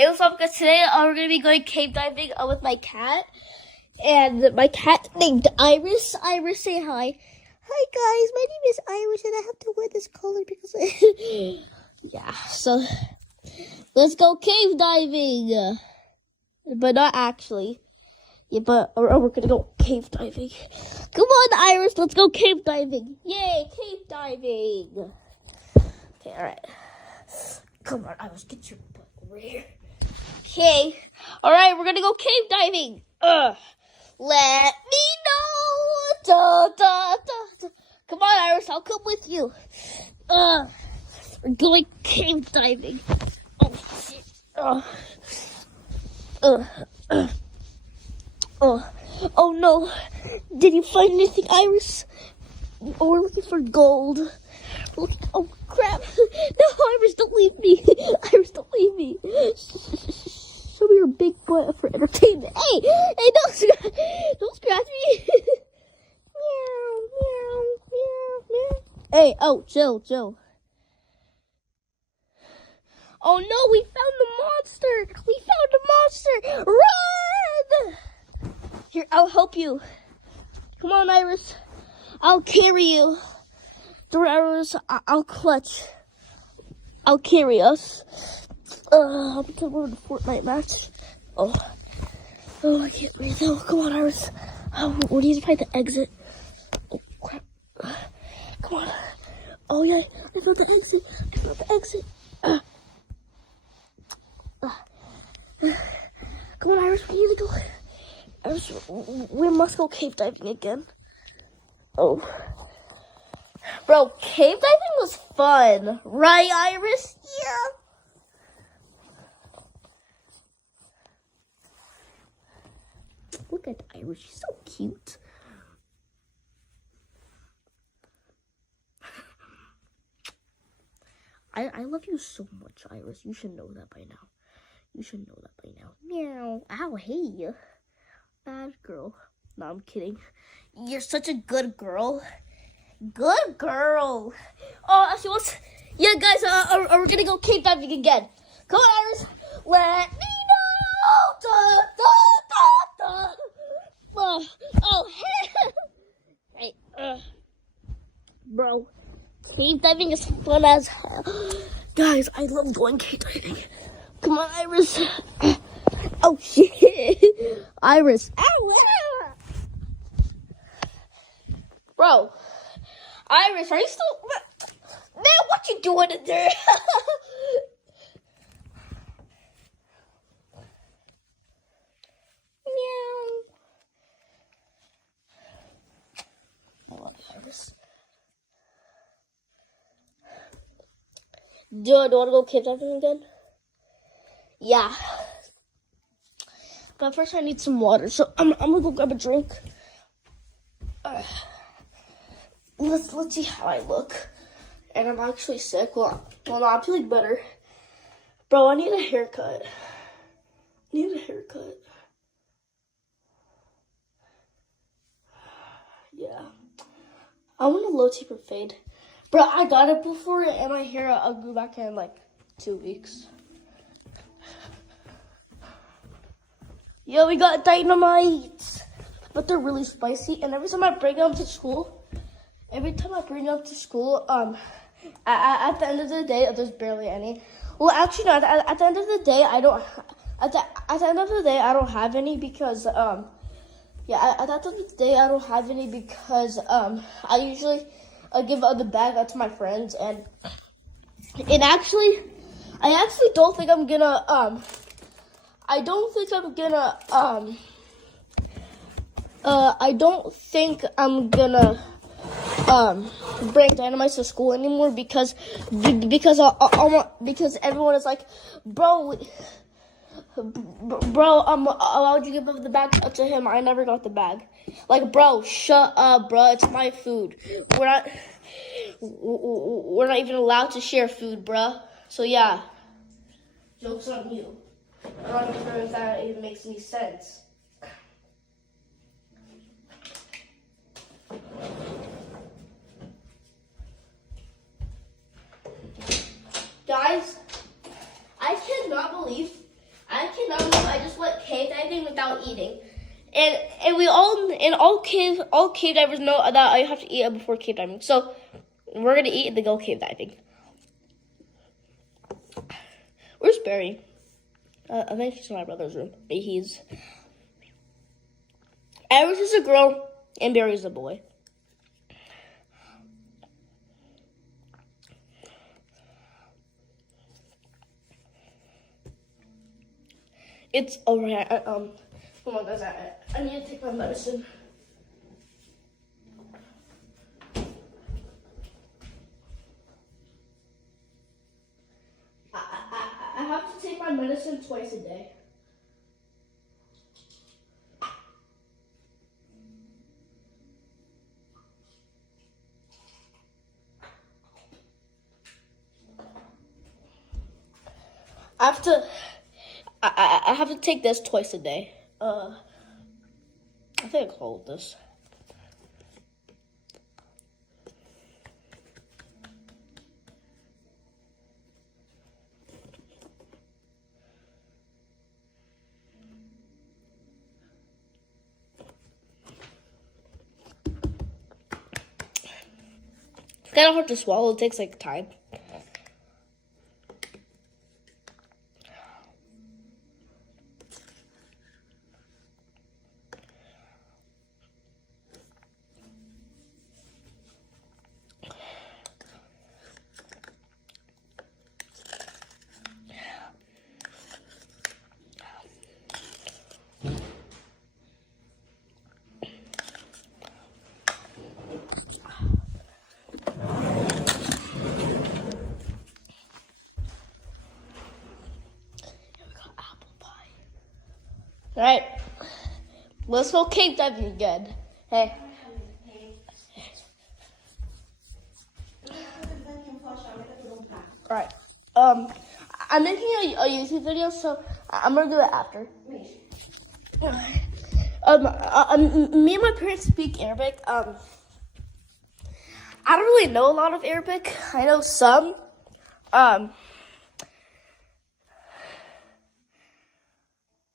Hey, what's up, guys? Today we're gonna be going cave diving with my cat, and my cat named Iris. Iris, say hi. Hi, guys. My name is Iris, and I have to wear this collar because yeah. So let's go cave diving, but not actually. Yeah, but we're gonna go cave diving. Come on, Iris. Let's go cave diving. Yay, cave diving. Okay, all right. Come on, Iris, get your butt over here. Okay. All right, we're gonna go cave diving. Let me know. Da, da, da, da. Come on, Iris, I'll come with you. We're going cave diving. Oh shit. Oh no. Did you find anything, Iris? Oh, we're looking for gold. Oh crap. No, Iris, don't leave me. Iris, don't leave me. Show me your big butt for entertainment. Hey, don't scratch me. Meow, meow, meow, meow. Hey, oh, Joe. Oh no, we found the monster. We found a monster. Run! Here, I'll help you. Come on, Iris. I'll carry you. Iris, I'll clutch. I'll carry us. Because we're in a Fortnite match. Oh, I can't breathe. Oh, come on, Iris. Oh, we need to find the exit. Oh, crap. Come on. Oh, yeah, I found the exit. Come on, Iris, we need to go. Iris, we must go cave diving again. Oh. Bro, cave diving was fun. Right, Iris? Yeah. Look at Iris, she's so cute. I love you so much, Iris. You should know that by now. Meow. Ow, hey. Bad girl. No, I'm kidding. You're such a good girl. Good girl. Oh, actually, yeah, guys, we're gonna go cave diving again. Come on, Iris. Let me know. Da, da, da, da. Oh, hey. Bro, cave diving is fun as hell. Guys, I love going cave diving. Come on, Iris. Oh, shit. Iris. Ow. Bro. Iris, are you still... Man, what you doing in there? Meow. I love you, Iris. Do I want to go cave diving again? Yeah. But first I need some water, so I'm gonna go grab a drink. Let's see how I look. And I'm actually sick. Well, no, I'm feeling better. Bro, I need a haircut. Yeah. I want a low taper fade. Bro, I got it before, and my hair grew back in like 2 weeks. Yo, we got dynamite. But they're really spicy, and every time I bring them to school, at the end of the day, there's barely any. Well, actually, no. At the end of the day, I don't. At the end of the day, I don't have any because At the end of the day, I don't have any because I usually give the bag out to my friends, and actually, I actually don't think I'm gonna I don't think I'm gonna bring dynamite to school anymore because everyone is like, bro, why would you give up the bag to him? I never got the bag. Like, bro, shut up, bro. It's my food. We're not even allowed to share food, bro. So yeah, joke's on you. I'm not even sure if that even makes any sense. Guys, I cannot believe diving without eating. And all cave divers know that I have to eat it before cave diving. So we're gonna eat and then go cave diving. Where's Barry? I think he's in my brother's room. Iris is a girl and Barry's a boy. It's alright. Come on, guys. I need to take my medicine. I have to take my medicine twice a day. I have to take this twice a day. I think I'll hold this. It's kind of hard to swallow. It takes like time. All right, let's go cave diving again. Hey. All right. I'm making a YouTube video, so I'm gonna do it after. Me and my parents speak Arabic. I don't really know a lot of Arabic. I know some.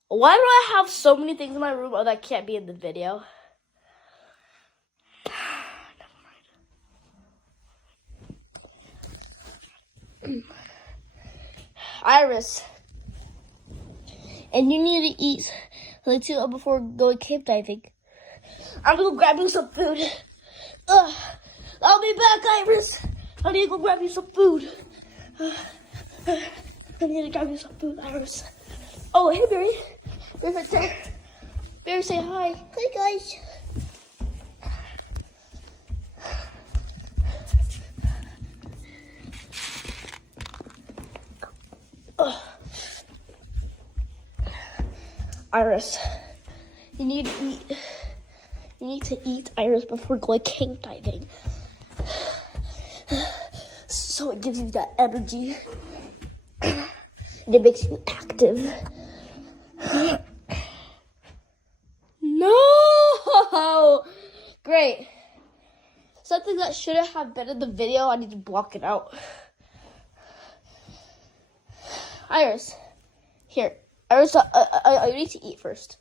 Why do I have so many things in my room that can't be in the video? Never mind. Iris, and you need to eat something too before going cave diving. I'm gonna go grab you some food. I'll be back, Iris. I need to go grab you some food. I need to grab you some food, Iris. Oh, hey, Barry. Barry's right there. Barry, say hi. Hi, guys. Iris, you need to eat. You need to eat, Iris, before going cave diving. So it gives you that energy. And it makes you active. No! Great. Something that shouldn't have been in the video, I need to block it out. Iris, here. Iris, I need to eat first.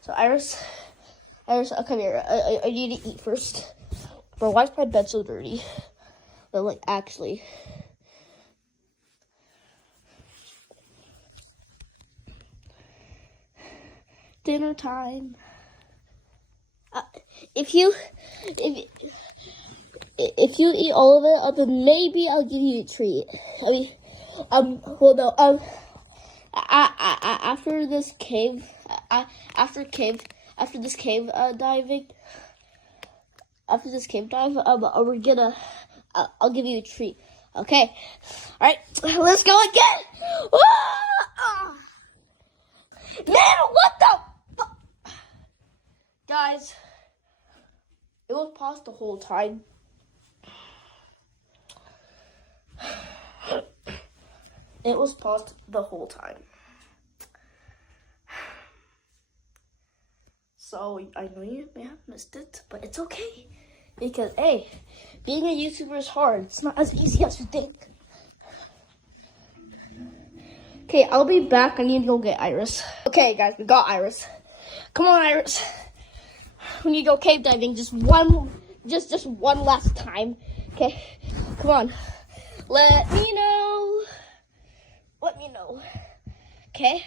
So Iris, come here. I need to eat first. Bro, why is my bed so dirty? But like, actually. Dinner time. If you eat all of it, then maybe I'll give you a treat. I mean, well, no, after this cave dive, we're gonna, I'll give you a treat. Okay, all right, let's go again. Man, what the? Guys, it was paused the whole time. It was paused the whole time. So I know you may have missed it, but it's okay. Because, hey, being a YouTuber is hard. It's not as easy as you think. Okay, I'll be back. I need to go get Iris. Okay, guys, we got Iris. Come on, Iris. We need to go cave diving. Just one last time. Okay, come on. Let me know. Let me know. Okay,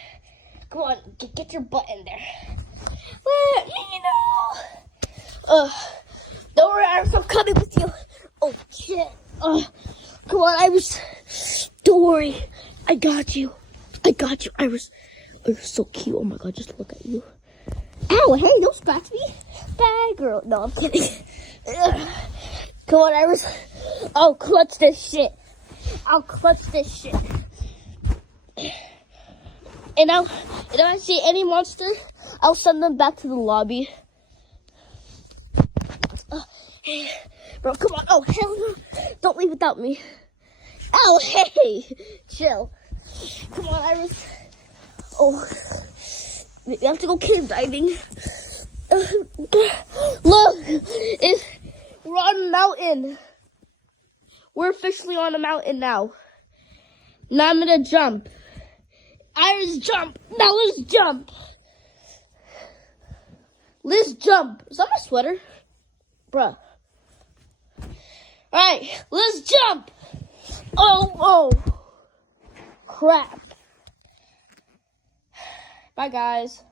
come on. Get your butt in there. Let me know. Don't worry, Iris. I'm coming with you. Oh shit. Come on, Iris. Don't worry. I got you. Iris. Oh, you're so cute. Oh my god, just look at you. Ow, hey, don't scratch me. Bad girl. No, I'm kidding. Come on, Iris. I'll clutch this shit. And if I see any monster, I'll send them back to the lobby. Hey, bro, come on. Oh, hell no. Don't leave without me. Oh, hey. Chill. Come on, Iris. Oh, we have to go cave diving. Look, we're on a mountain. We're officially on a mountain now. Now I'm gonna jump. Iris, jump. Now let's jump. Let's jump. Is that my sweater? Bruh. Alright, let's jump. Oh. Crap. Bye, guys.